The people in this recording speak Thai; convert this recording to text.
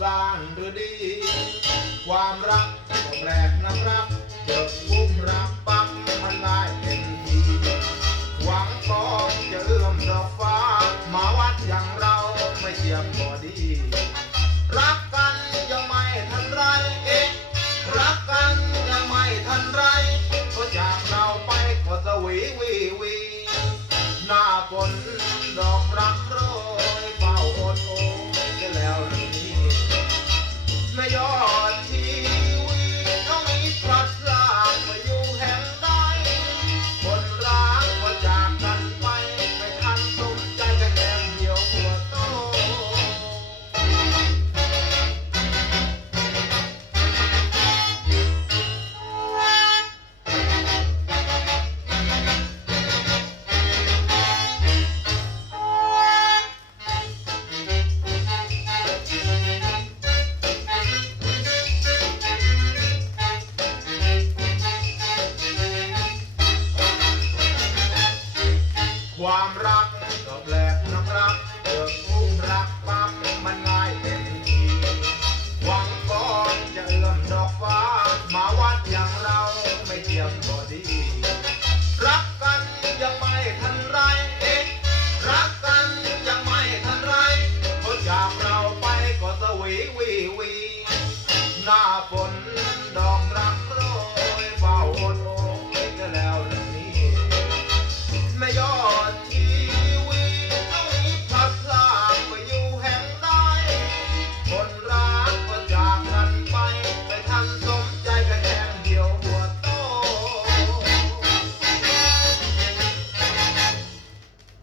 สร้างหรือดี ความรักก็แปลกนักรักเจอกุ้มรักปั๊มมันได้เป็นทีหวังก็จะเอื้อมดอกฟ้า มาวัดอย่างเราไม่เทียมพอดี รัก ความรักก็แปลกน้ำรักเกิดผู้รักปั๊บมันง่ายเป็นทีหวังก่อนจะเอื้อมดอกฟ้ามาวัดอย่างเราไม่เทียมก็ดี รักกันยังไม่ทันไรเอ๊ะรักกันยังไม่ทันไรคนจากเราไปก็สวีวี